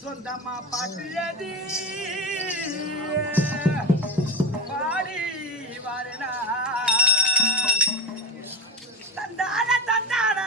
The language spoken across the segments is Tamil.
சொந்தமா பாட்டு எதி பாடி வரனா தந்தான தந்தான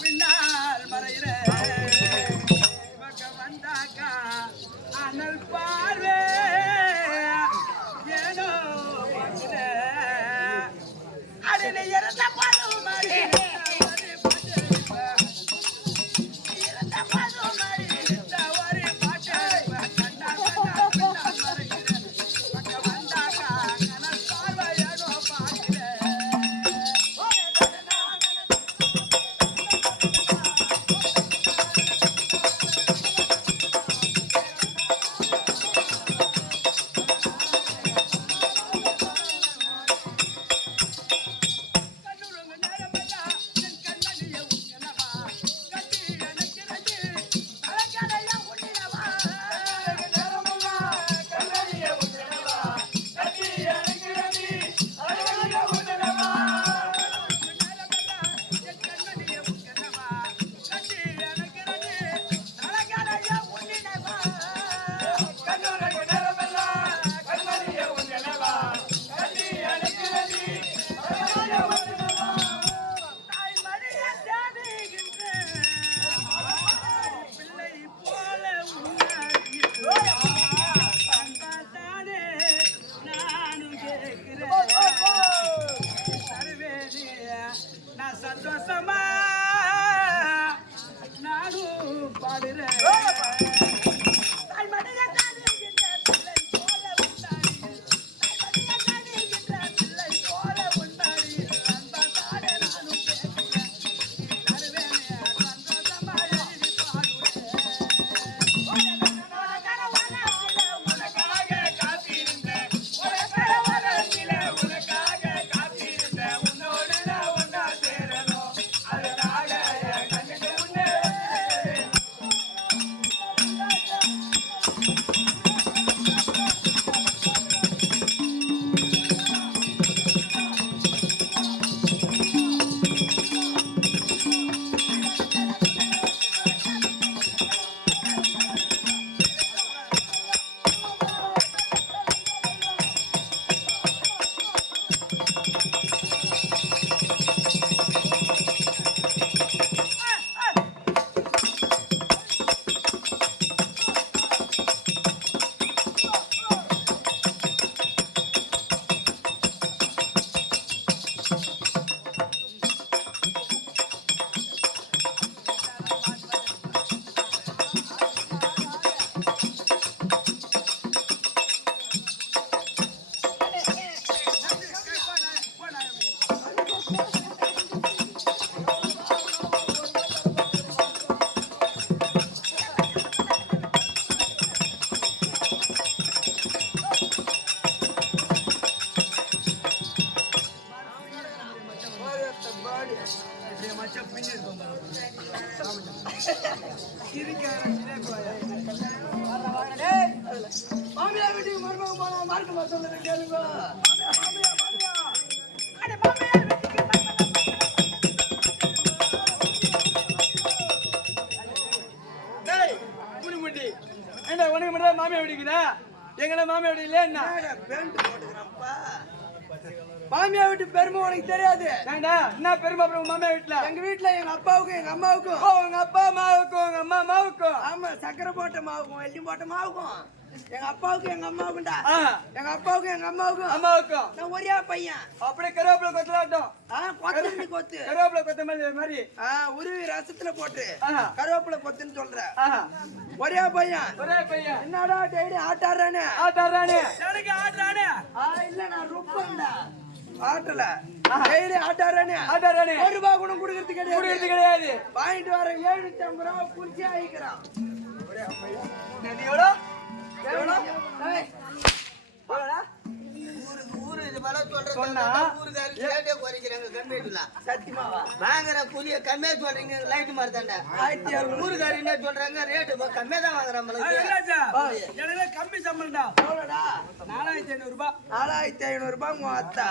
பின்னால் மறைகிற வந்தாக்கா அனல் பார்வே ஏனோ அதில் இறந்த பருவம் சந்தோஷமா நானும் பாடுறேன் மாமியார் வீட்டுக்கு மருமகன் போனா மார்க்க சொல்லுங்க கேளுங்க. உனக்கு மட்டும் மாமியா வீட்டுக்குதா? எங்கடா மாமியா வீடு இல்ல என்ன மாமியா வீட்டு பெருமை உனக்கு தெரியாது. என்ன பெருமை அப்புறம் மாமியா வீட்டுல? எங்க வீட்டுல எங்க அப்பாவுக்கும் எங்க அம்மாவுக்கும், உங்க அப்பா மாவுக்கும் உங்க அம்மா மாவுக்கும், ஆமா சக்கரை போட்ட மாவுக்கும் வெள்ளி போட்ட மாவுக்கும், எங்க அப்பாவுக்கும் எங்க அம்மாவுக்கும்டா. எங்க அப்பாவுக்கும் எங்க அம்மாவுக்கும் நான் ஒரே பையன். அப்படியே கருவேப்பிலை கொத்தலாட்டம் கொத்தமல்லி கொத்து கருவேப்பிலை கொத்தமல்லி மாதிரி உருவி ரசத்துல போட்டு கருவேப்பிலை கொத்துன்னு சொல்ற ஒரே பையன். என்னடா டெய்லி ஆட்டாடுறானே எனக்கு ஆட்டுறானே? இல்ல நான் ரொம்படா ஆட்டல டெய்லி ஆட்டாடுறானே. ஒரு ரூபாய் கூட குடுக்கறது கிடையாது. வாங்கிட்டு வர 750 ரூபாய் குடிச்சு ஆயிக்கிறான். வாங்குற கூலிய கம்மியா சொல்றீங்க. லைட் மாதிரி தாண்டா ஊருக்காரி என்ன சொல்றாங்க? ரேட்டு கம்மியா தான் வாங்குறாங்க. கம்மி சம்பளம்டா. 4500 ரூபாய். 4500 ரூபாய் உங்க அத்தா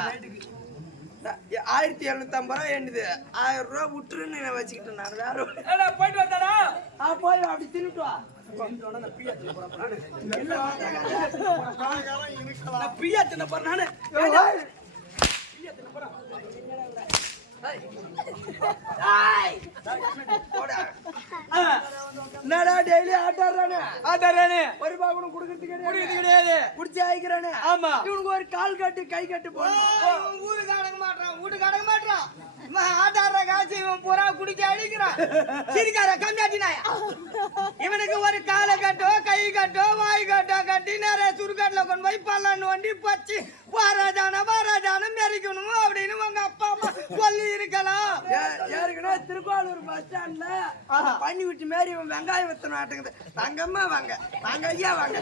1750 ரூபாய் என்னது 1000 ரூபாய் விட்டுருன்னு வச்சுக்கிட்டேன். நான் வேற போயிட்டு வந்தாடா. போய் அப்படி திருட்டு வா. பியா தின்ன போறேன் நானு. என்னடா டெய்லி ஆட்டாடுறானே ஒரு ரூபா கூட குடுக்கறது கிடையாது குடிச்சு ஆயிக்கிறானே. ஆமா இவனுக்கு ஒரு கால் கட்டு கை கட்டு போடணும். ஊருக்கு அடங்க மாட்டான் வீட்டுக்கு அடங்க மாட்டான் ஆட்டாடுற காசு இவன் பூரா குடிக்க அடிக்கிறான் சிரிக்காத கம்மியாட்டினாயா இவனுக்கு ஒரு காலை கட்டோ கை கட்டோ வாய் கட்டோ கட்டி நிறைய சுருக்காட்டுல கொண்டு போய் பல்லான்னு வண்டி பச்சு வாராஜானம் மெரிக்கணும் அப்படின்னு உங்க அப்பா அம்மா சொல்லி இருக்கலாம். ஏற்கனவே திருக்கோளூர் பஸ் ஸ்டாண்ட்ல பண்ணி விட்டு மாரி இவன் வெங்காயம் வித்தணும் ஆட்டுங்குது. தங்கம்மா வாங்க வாங்க ஐயா வாங்க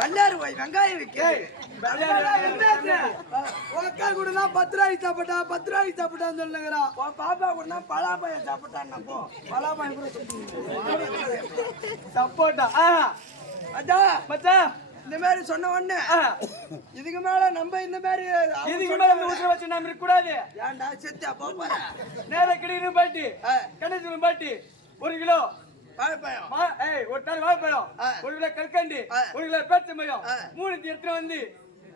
பல்லாறு போய் வெங்காயம் விற்க அக்கா கூட 10 ரூபாய்க்கு சாப்பிட்டான்னு சொல்லுங்கிறான். பாப்பா கூட பலாப்பாயம் சாப்பிட்டான். போ பலாப்பாயம் கூட சப்போட்டா மச்சான் இந்த மாதிரி சொன்ன உடனே இதுக்கு மேல நம்ம இந்த மாதிரி ஊற்ற வச்சு நம்ம இருக்க கூடாது. ஏன்டா செத்தா போற நேர கிடைக்கணும் பாட்டி கணேசன் பாட்டி 1 கிலோ வாழைப்பழம் ஒரு டன் வாழைப்பழம் 1 கிலோ கற்கண்டு 1 கிலோ பேச்சம்பழம் 3 எடுத்துட்டு வந்து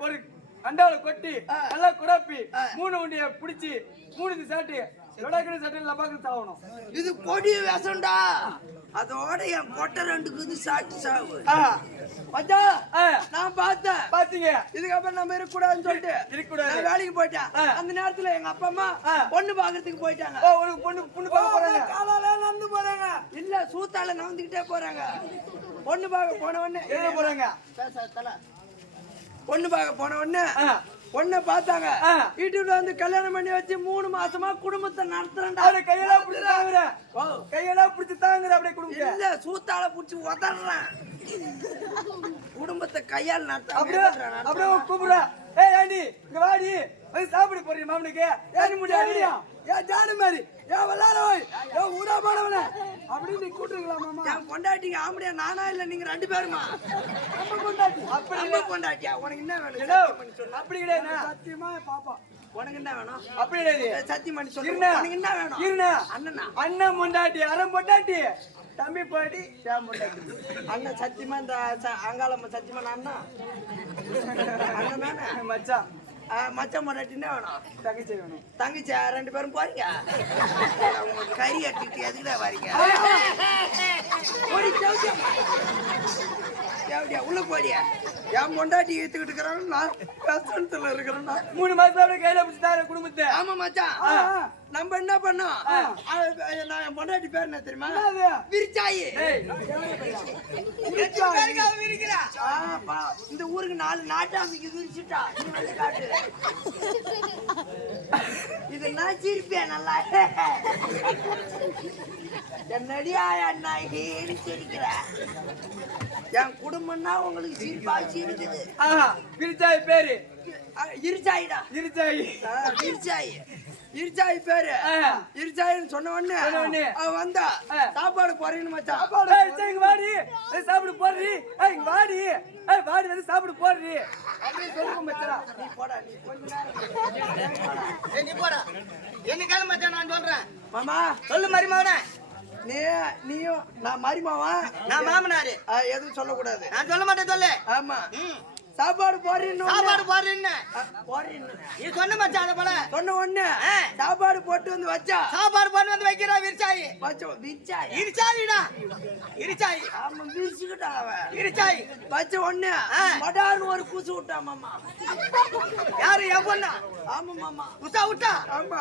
ஒரு அண்டாவில கொட்டி நல்லா குழப்பி 3 உண்டிய பிடிச்சி 3 சாட்டி இது கொடி விஷம்டா. அதோட என் பொட்டை 2 சாட்டி சாவு. நான் பார்த்தேன் பாத்தீங்க. இதுக்கப்புறம் நம்ம இருக்கக்கூடாதுன்னு சொல்லிட்டு வேலைக்கு போயிட்டேன். அந்த நேரத்துல எங்க அப்பா அம்மா பொண்ணு பாக்குறதுக்கு போயிட்டாங்க. பொண்ணு பார்க்க போறாங்க. காலால நடந்து போறாங்க இல்ல சூத்தால நவந்துகிட்டே போறாங்க. பொண்ணு பார்க்க போன உடனே போறாங்க. பொண்ணு பார்க்க போன உடனே பொண்ணை பார்த்தாங்க. வீட்டுல வந்து கல்யாணம் பண்ணி வச்சு 3 மாசமா குடும்பத்தை நடத்துறேன்டா. கையெல்லாம் பிடிச்சி தாங்குற அப்படியே குடும்பம் இல்ல சூத்தால பிடிச்சி உதறேன். குடும்பத்தை கையால் நடத்த அப்படியே கூப்பிடுறா. ஏய் ஆண்டி இங்க வாடி சாப்பிட போறீங்க மாமனுக்கு ஏன் முடியாது ஏன் ஜானு மாதிரி ஏன் விளாடோய் ஏன் ஊரா போனவன அப்படின்னு கூட்டுங்களா மாமா. என் பொண்டாட்டிங்க ஆம்படியா நானா இல்ல நீங்க 2 பேருமா பொண்டாட்டி அப்படி பொண்டாட்டியா உனக்கு என்ன வேணும் அப்படி கிடையாது சத்தியமா பாப்பா உனக்கு என்ன வேணும் அப்படி கிடையாது சத்தியம் பண்ணி சொல்லு உனக்கு என்ன வேணும் இருண்ணா அண்ணனா அண்ணன் பொண்டாட்டி அறம் பொண்டாட்டி தம்பி பாட்டி சேம் பொண்டாட்டி அண்ணன் சத்தியமா இந்த அங்காளம்மா சத்தியமா அண்ணா அண்ணன் தானே மச்சான் மச்சான் பொண்டாட்டி என்ன வேணும் தங்கச்சி வேணும் தங்கச்சி 2 பேரும் போறீங்க உங்களுக்கு கறி அட்டிட்டு எதுக்குடா வரீங்க உள்ள போடியா என் பொண்டாட்டி ஏத்துக்கிட்டு இருக்கிறாங்க. நான் கஷ்டத்துல இருக்கிறேன்னா 3 மாசம் அப்படியே கையில பிடிச்சி தார குடும்பத்தை. ஆமா மச்சான் நம்ம என்ன பண்ணோம். நான் என் பொண்டாட்டி பேர் என்ன தெரியுமா விரிச்சாயி. இந்த ஊருக்கு 4 நாட்டாமிக்கு விரிச்சுட்டா காட்டு. இது நான் சிரிப்பேன் நல்லா என்னடியா என்ன சிரிக்கிற. என் குடும்பம்னா உங்களுக்கு சிரிப்பா சிரிக்குது. விரிச்சாயி பேரு இருச்சாயிடா இருச்சாயி இருச்சாயி இருச்சாயி பேரு இருச்சாயின்னு சொன்ன உடனே அவ வந்தா சாப்பாடு போறேன்னு மச்சான். இங்க வாடி சாப்பிடு போடுறி இங்க வாடி வாடி வந்து சாப்பிடு போடுறி அப்படியே சொல்லுங்க மச்சான். நீ போடா நீ கொஞ்ச நேரம் நீ போடா என்ன கால மச்சான் நான் சொல்றேன். மாமா சொல்லு மரிமாவனே நீயும் நான் மரிமாவா நான் மாமனாரு எதுவும் சொல்லக்கூடாது. நான் சொல்ல மாட்டேன் சொல்லு. ஆமா சாப்பாடு போறேன்னு நீ சொன்ன மச்சான் அத போல சொன்ன உடனே சாப்பாடு போட்டு வந்து வச்சா சாப்பாடு போட்டு வந்து வைக்கிறா விரிச்சாயி இருச்சாயிடா இருச்சாயி ஆமா விரிச்சுக்கிட்டா அவன் இருச்சாயி வச்ச உடனே மடார்னு ஒரு கூசு விட்டா மாமா. யாரு என் பொண்ணா? ஆமா மாமா குசா விட்டா. ஆமா